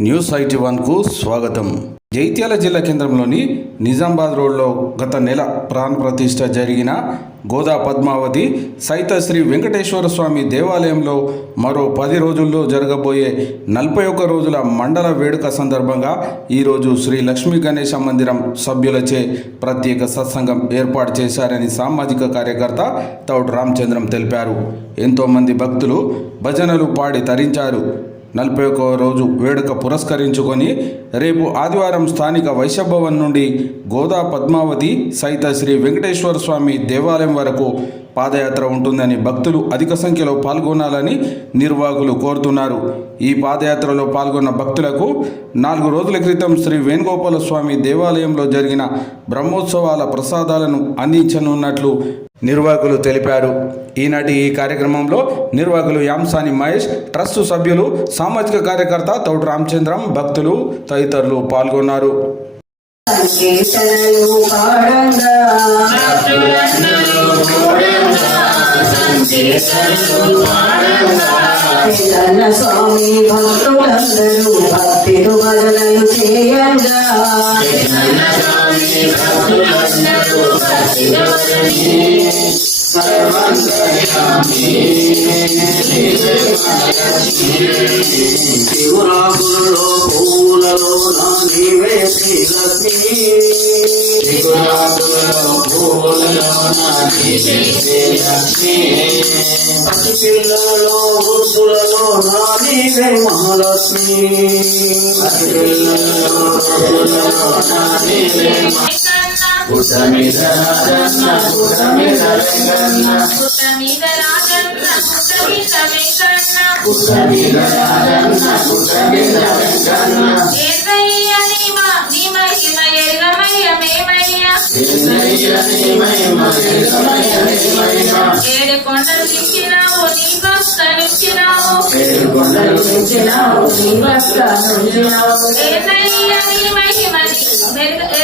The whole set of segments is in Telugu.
న్యూస్ ఐటీ వన్కు స్వాగతం. జైత్యాల జిల్లా కేంద్రంలోని నిజామాబాద్ రోడ్లో గత నెల ప్రాణప్రతిష్ట జరిగిన గోదా పద్మావతి సైత శ్రీ వెంకటేశ్వర స్వామి దేవాలయంలో మరో పది రోజుల్లో జరగబోయే నలభై ఒక్క రోజుల మండల వేడుక సందర్భంగా ఈరోజు శ్రీ లక్ష్మీ గణేశ మందిరం సభ్యులచే ప్రత్యేక సత్సంగం ఏర్పాటు చేశారని సామాజిక కార్యకర్త తౌడు రామచంద్రం తెలిపారు. ఎంతోమంది భక్తులు భజనలు పాడి తరించారు. నలభై ఒక్క రోజు వేడుక పురస్కరించుకొని రేపు ఆదివారం స్థానిక వైశ్యభవన్ నుండి గోదా పద్మావతి సైత శ్రీ వెంకటేశ్వర స్వామి దేవాలయం వరకు పాదయాత్ర ఉంటుందని భక్తులు అధిక సంఖ్యలో పాల్గొనాలని నిర్వాహకులు కోరుతున్నారు. ఈ పాదయాత్రలో పాల్గొన్న భక్తులకు నాలుగు రోజుల క్రితం శ్రీ వేణుగోపాల స్వామి దేవాలయంలో జరిగిన బ్రహ్మోత్సవాల ప్రసాదాలను అందించనున్నట్లు నిర్వాహకులు తెలిపారు. ఈనాటి ఈ కార్యక్రమంలో నిర్వాహకులు యాంసాని మహేష్ ట్రస్ట్ సభ్యులు సామాజిక కార్యకర్త తౌడు రామచంద్రం భక్తులు తదితరులు పాల్గొన్నారు. సంకీర్తనలు పాడంగా చైతన్య స్వామి భక్తులందరూ భక్తిలు భజనలు చేయంగా శివరాకులలో పూలలో నా నీవే శ్రీలక్ష్మి పసి పిల్లలో వృద్ధులలో నా నీవే మహాలక్ష్మి పుట్ట మీద రాజన్న పుట్ట మీద వెంకన్న ఏసయ్య నీ మ- నీ మహిమ. ఎరుగమయ్య మేమయ్య ఏడు కొండలు ఇచ్చినావు నీ భక్తనిచ్చినావు ఏసయ్య నీ మహిమ ఎరుగ- ఎరుగమయ్య మేమయ్య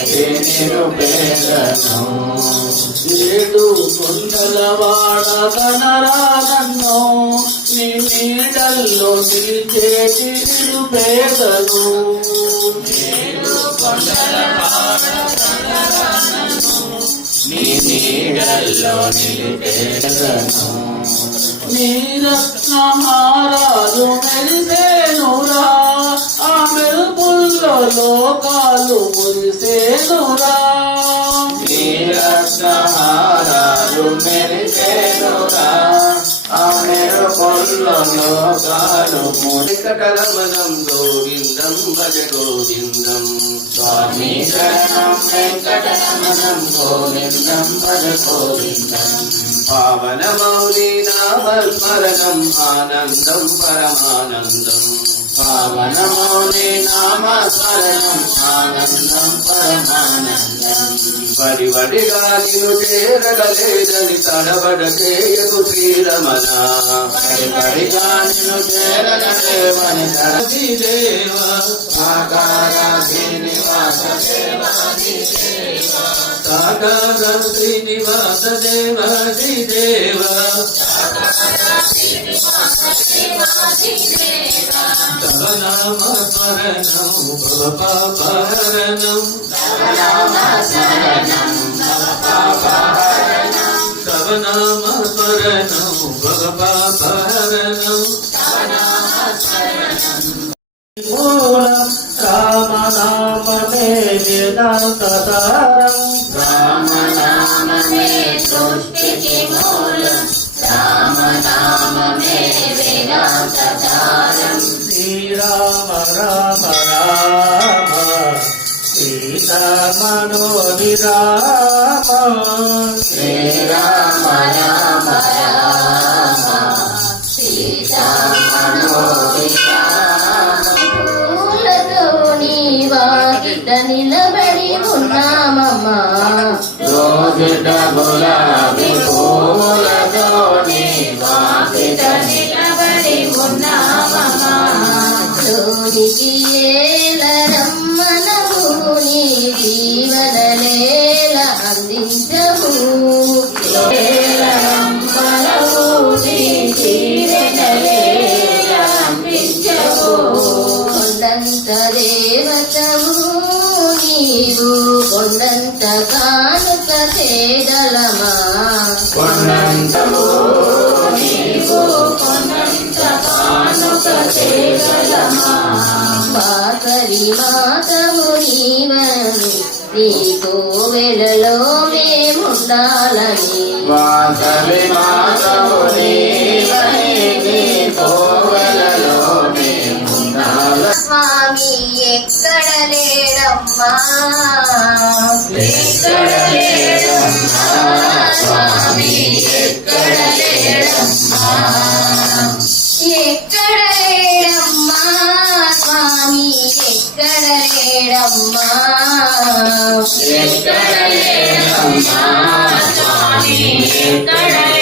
ఎన్నయ్య నీ మహిమ మేమెరుగలేమయ్య ఏడు కొండలవాడ నీ నీడల్లో నిలిచేటి నిరుపేదను నీ రత్నహారాలు మెరిసేనురా. లోకాలు మురిసేనురా. నీ రత్నహారాలు మెరిసేనురా. ఆ మెరుపుల్లో లోకాలు మురికటరమణం గోవిందం భజ గోవిందం. స్వామి శరణం వెంకటరమణం గోవిందం భజ గోవిందం. పావన మౌలి నామస్మరణం ఆనందం పరమానందం. పావన మౌలి నామస్మరణం ఆనందం పరమానందం వడి వడిగా నిన్ను చేరగలేదని తడబడ చేయకు శ్రీరమణ వడి వడిగా నిన్ను చేరగలేవని తడది దేవ ఆకార శ్రీనివాస సాకార శ్రీనివాస దేవాది దేవ నామ స్మరణం భవ పాపహరణం తవ నామ స్మరణం భవ పాపహరణం రామ నామమే వేదాంతసారం రామ సృష్టికి రామ నామమే వేదాంతసారం శ్రీరామ రామ రామ సీతామనో విరామ శ్రీరామ రామ పూలతో నీ వాకిట నిలబడి ఉన్నామమ్మా రోజుట గులాబీ పూలతో వాకిట నిలబడి ఉన్నామమ్మా కొండంత కానుక చేదలమా కొండంతము వాకరి మాతము నీవని నీ కోవెలలో మేముండాలని వాకరి మాతము నీవని స్వామి ఎక్కడ లేడమ్మా? లేడమ్మా ఎక్కడ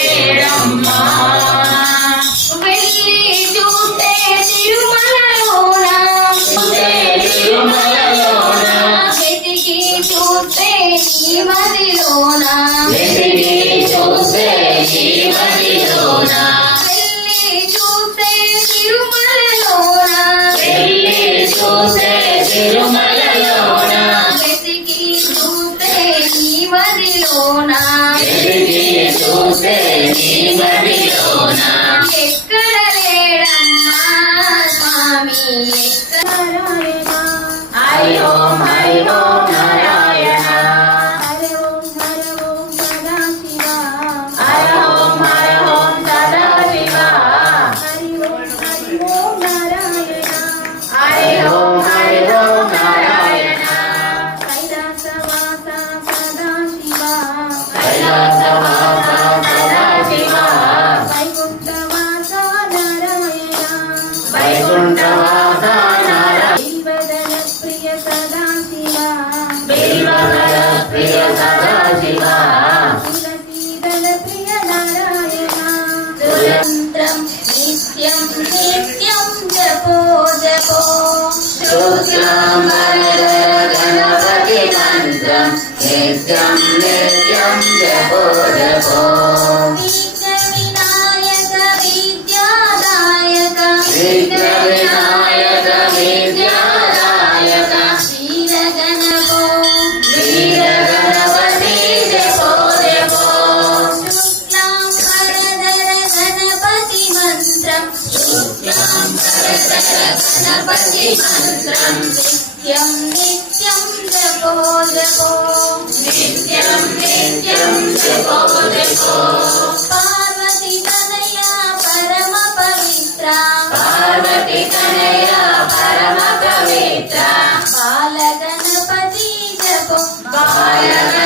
नित्यं नित्यं जपो जपो शुक्रामरगणपतिमन्त्रं नित्यं नित्यं जपो जपो नित्यं परतरत्नपतिमन्त्रं नित्यं नित्यं जपो जपो नित्यं नित्यं जपो जपो पार्वतीतनया परमपवित्रा पार्वतीतनया परमपवित्रा बालगणपति जपो बालगणपति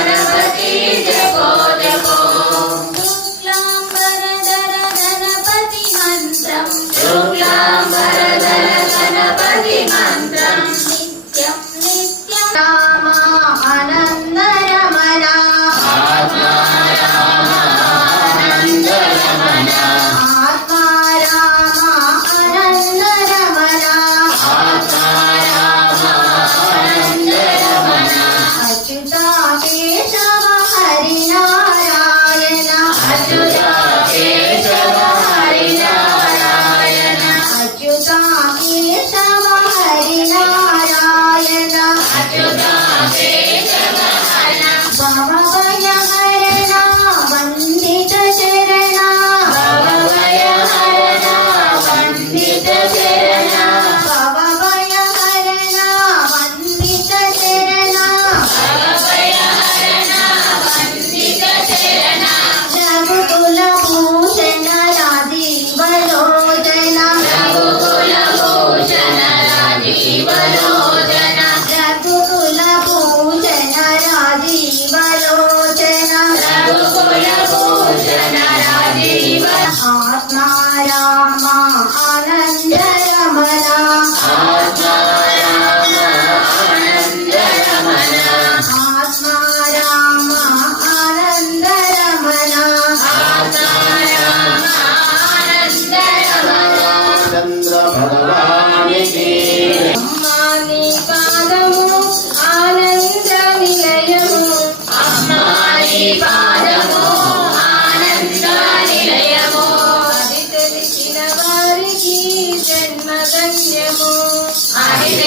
நித்யாமா அனந்த రామ ఆనంద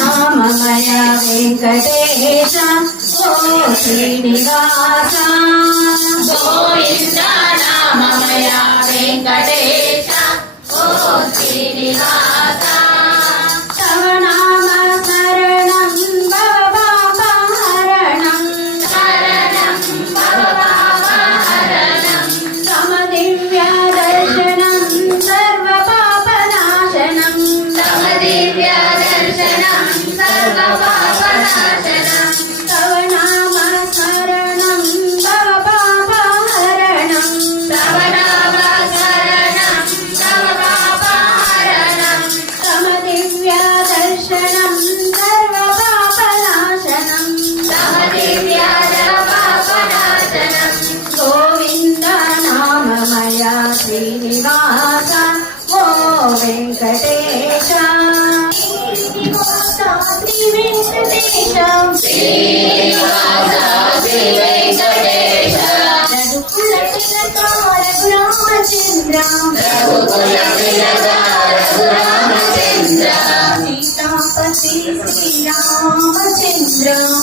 రామమయ వెంకటేశ శ్రీనివాస. గోవింద వెంకటేశ శ్రీనివాస.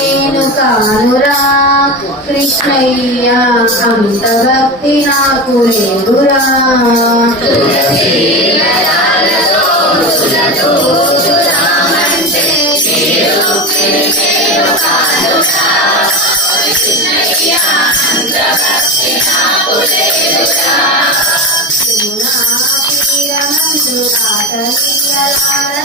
రేణుకానురా కృష్ణయ్య అంత భక్తి నాకు లేదురా ీరమందు ఆటలీయలాలను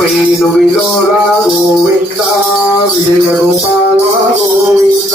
వేణువిలోలా గోవింద విజయ గోపాల గోవింద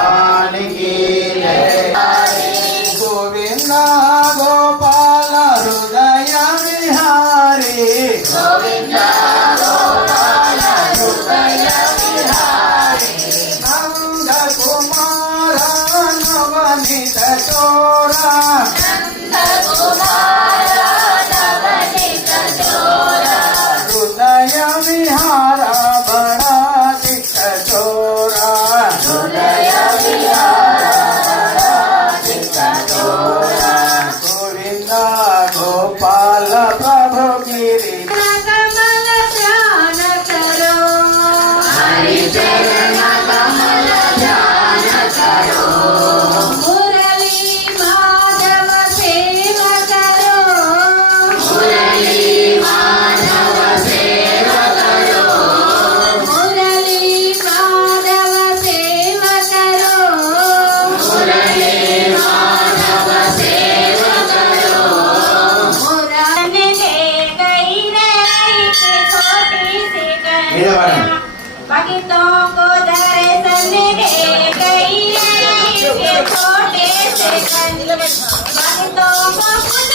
¡Vamos!